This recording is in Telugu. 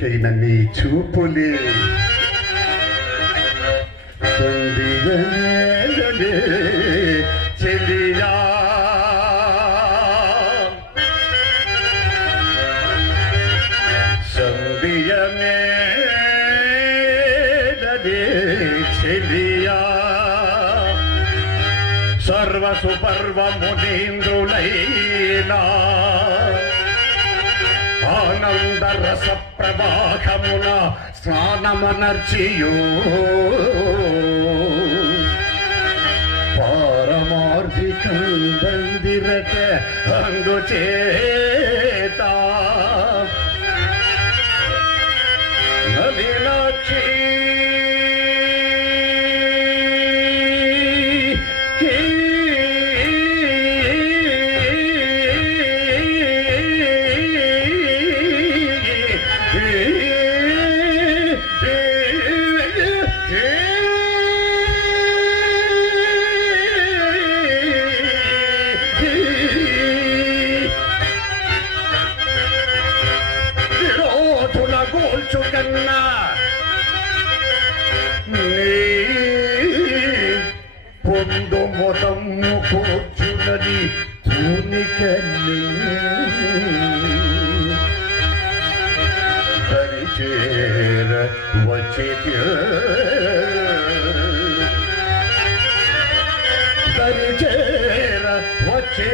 చురుకైన నీ చూపులే చెలియా చెలియా సర్వసుపర్వ మునీంద్రులైనా ఆనంద రస ప్రవాహమున స్నానమనర్చియో పారమార్థికం బందిరత అందుచేత నవీనాక్షి గోల్చుకన్నా పొందు మొదము కూర్చున్నది తూనికన్ని పరిచేర వచ్చే పరిచేర వచ్చే